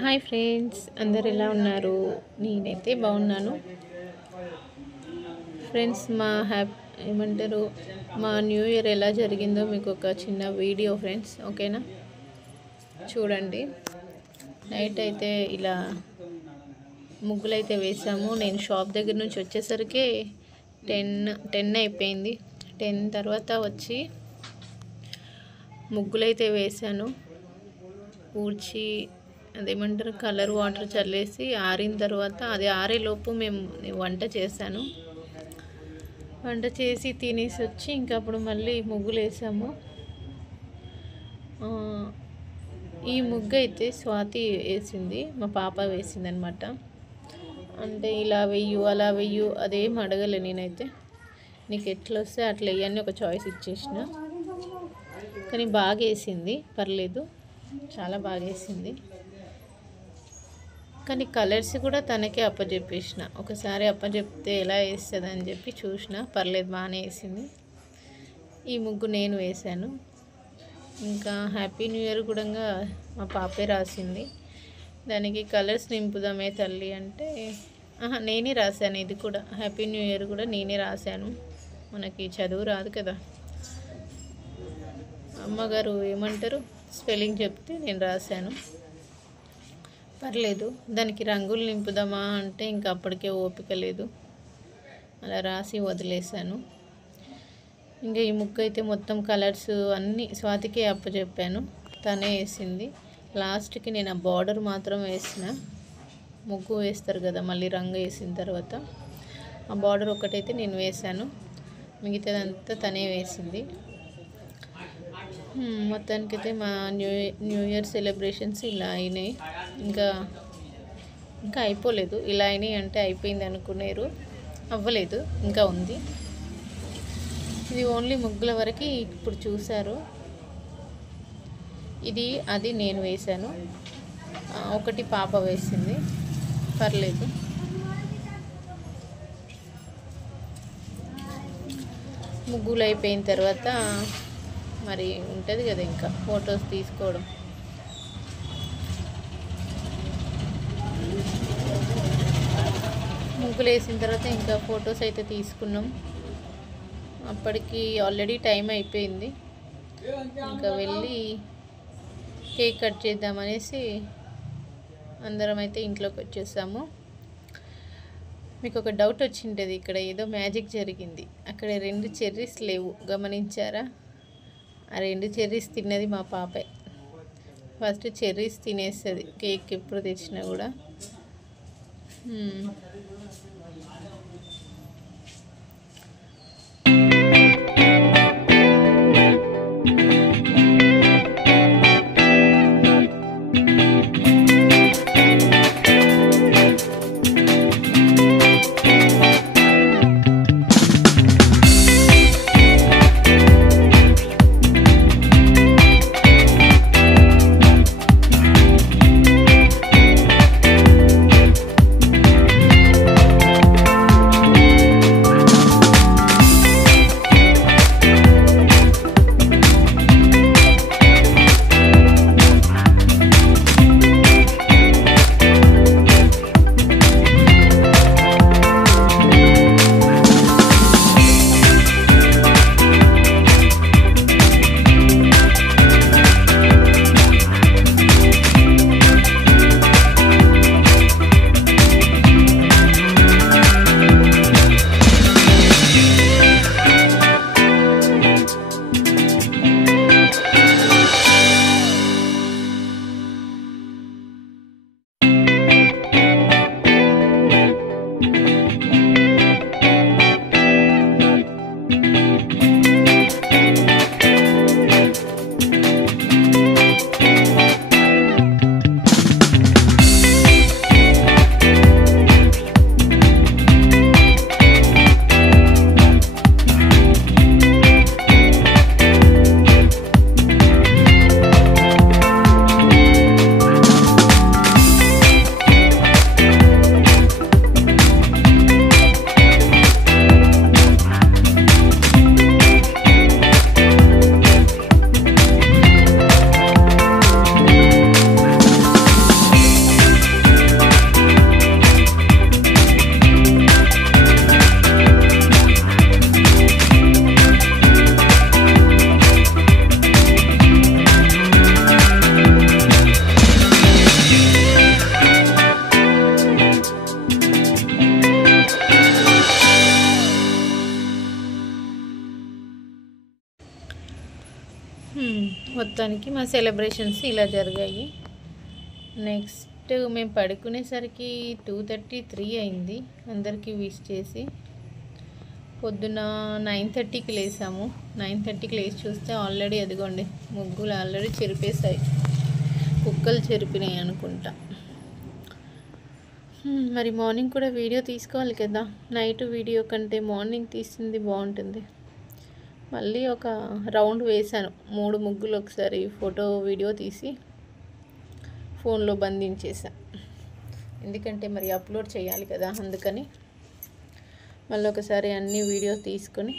Hi friends, అందరు ఎలా ఉన్నారు? నేనైతే బాగున్నాను ఫ్రెండ్స్. ఏమంటారు, మా న్యూ ఇయర్ ఎలా జరిగిందో మీకు ఒక చిన్న వీడియో ఫ్రెండ్స్, ఓకేనా? చూడండి. నైట్ అయితే ఇలా ముగ్గులు అయితే వేసాము. నేను షాప్ దగ్గర నుంచి వచ్చేసరికి 10 అయిపోయింది. 10 తర్వాత వచ్చి ముగ్గులు అయితే వేసాను. ఊడ్చి అదేమంటారు కలర్ వాటర్ చల్లేసి ఆరిన తర్వాత అది ఆరేలోపు మేము వంట చేశాను. వంట చేసి తినేసి వచ్చి ఇంకా అప్పుడు మళ్ళీ ముగ్గులు వేసాము. ఈ ముగ్గు అయితే స్వాతి వేసింది, మా పాప వేసింది అనమాట. అంటే ఇలా వెయ్యు అలా వెయ్యు అదేం అడగలే. నేనైతే నీకు ఎట్లా వస్తే అట్లా వేయని ఒక చాయిస్ ఇచ్చేసిన. కానీ బాగా వేసింది, పర్లేదు, చాలా బాగా వేసింది. కానీ కలర్స్ కూడా తనకే అప్పచెప్పేసిన. ఒకసారి అప్పచెప్తే ఎలా వేస్తుంది అని చెప్పి చూసిన, పర్లేదు, బాగానే వేసింది. ఈ ముగ్గు నేను వేశాను. ఇంకా హ్యాపీ న్యూ ఇయర్ కూడా మా పాపే రాసింది. దానికి కలర్స్ నింపుదామే తల్లి అంటే నేనే రాశాను. ఇది కూడా హ్యాపీ న్యూ ఇయర్ కూడా నేనే రాశాను. మనకి చదువు రాదు కదా, అమ్మగారు ఏమంటారు స్పెల్లింగ్ చెప్తే నేను రాశాను. పర్లేదు. దానికి రంగులు నింపుదామా అంటే ఇంకా అప్పటికే ఓపిక లేదు, అలా రాసి వదిలేశాను. ఇంకా ఈ ముగ్గు అయితే మొత్తం కలర్స్ అన్నీ స్వాతికే అప్పచెప్పాను, తనే వేసింది. లాస్ట్కి నేను ఆ బార్డర్ మాత్రం వేసిన. ముగ్గు వేస్తారు కదా మళ్ళీ రంగు వేసిన తర్వాత, ఆ బార్డర్ ఒకటైతే నేను వేశాను, మిగతాదంతా తనే వేసింది. మొత్తానికైతే మా న్యూ ఇయర్ సెలబ్రేషన్స్ ఇలా అయినాయి. ఇంకా అయిపోలేదు. ఇలా అయినాయి అంటే అయిపోయింది అనుకునేరు, అవ్వలేదు, ఇంకా ఉంది. ఇది ఓన్లీ ముగ్గుల వరకు ఇప్పుడు చూశారు. అది నేను వేశాను, ఒకటి పాప వేసింది, పర్లేదు. ముగ్గులు అయిపోయిన తర్వాత మరి ఉంటుంది కదా ఇంకా ఫొటోస్ తీసుకోవడం. ముగ్గులు వేసిన తర్వాత ఇంకా ఫొటోస్ అయితే తీసుకున్నాం. అప్పటికి ఆల్రెడీ టైం అయిపోయింది. ఇంకా వెళ్ళి కేక్ కట్ చేద్దామనేసి అందరం అయితే ఇంట్లోకి వచ్చేసాము. మీకు ఒక డౌట్ వచ్చింటుంది, ఇక్కడ ఏదో మ్యాజిక్ జరిగింది. అక్కడ 2 చెర్రీస్ లేవు, గమనించారా? ఆ 2 చెర్రీస్ తిన్నది మా పాపే. ఫస్ట్ చెర్రీస్ తినేస్తుంది కేక్ ఎప్పుడు తెచ్చినా కూడా. మొత్తానికి మా సెలబ్రేషన్స్ ఇలా జరిగాయి. నెక్స్ట్ మేము పడుకునేసరికి 2:33 అయింది. అందరికీ విష్ చేసి పొద్దున 9:30కి లేసాము. 9:30కి లేచి చూస్తే ఆల్రెడీ అదిగోండి ముగ్గులు ఆల్రెడీ చెరిపేశాయి. కుక్కలు చెరిపినాయి అనుకుంటా. మరి మార్నింగ్ కూడా వీడియో తీసుకోవాలి కదా. నైట్ వీడియో కంటే మార్నింగ్ తీసింది బాగుంటుంది. మళ్ళీ ఒక రౌండ్ వేశాను. 3 ముగ్గులు ఒకసారి ఫోటో వీడియో తీసి ఫోన్లో బంధించేసా. ఎందుకంటే మరి అప్లోడ్ చేయాలి కదా, అందుకని మళ్ళీ ఒకసారి అన్ని వీడియోస్ తీసుకొని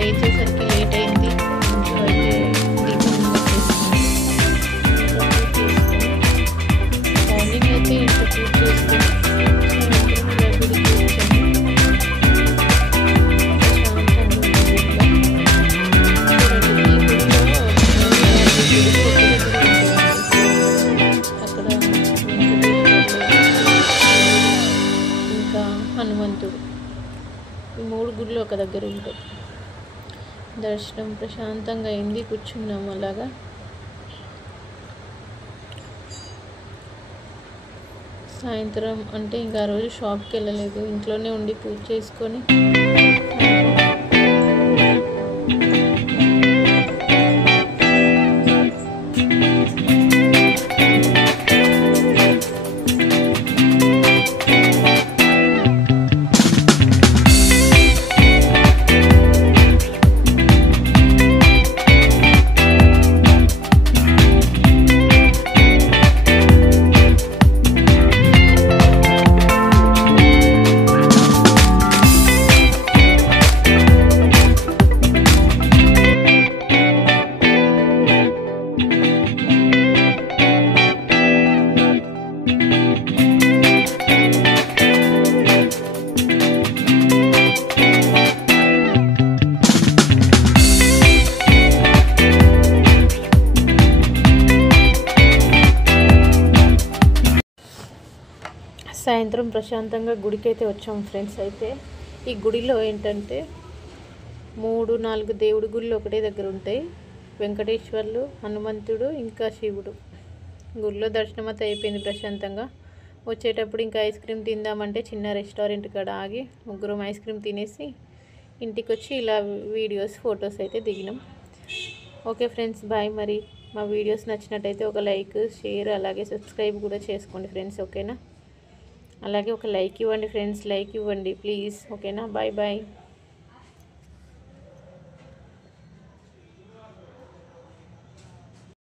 లేచేసరికి లేట్ అయింది. ఇంట్లో అయితే దీపం పెట్టేసుకుని మార్నింగ్ అయితే ఇంట్లో పూజ చేసుకొని గుడికి వచ్చాము. అక్కడ ఇంకా హనుమంతుడు, ఈ 3 గుళ్ళు ఒక దగ్గర ఉంటాయి. దర్శనం ప్రశాంతంగా అయింది. కూర్చున్నాము అలాగా. సాయంత్రం అంటే ఇంకా ఆ రోజు షాప్కి వెళ్ళలేదు, ఇంట్లోనే ఉండి పూజ చేసుకొని సాయంత్రం ప్రశాంతంగా గుడికైతే వచ్చాం ఫ్రెండ్స్. అయితే ఈ గుడిలో ఏంటంటే 3-4 దేవుడి గుళ్ళు ఒకటే దగ్గర ఉంటాయి. వెంకటేశ్వర్లు, హనుమంతుడు, ఇంకా శివుడు. గుడిలో దర్శనం అయితే అయిపోయింది ప్రశాంతంగా. వచ్చేటప్పుడు ఇంకా ఐస్ క్రీమ్ తిందామంటే చిన్న రెస్టారెంట్ కాడ ఆగి ముగ్గురం ఐస్ క్రీమ్ తినేసి ఇంటికి వచ్చి ఇలా వీడియోస్ ఫొటోస్ అయితే దిగినాం. Okay friends, bye. మరి మా వీడియోస్ నచ్చినట్టయితే ఒక లైక్, షేర్, అలాగే సబ్స్క్రైబ్ కూడా చేసుకోండి ఫ్రెండ్స్. ఓకేనా? అలాగే ఒక లైక్ ఇవ్వండి ఫ్రెండ్స్, లైక్ ఇవ్వండి ప్లీజ్. ఓకేనా? Bye bye.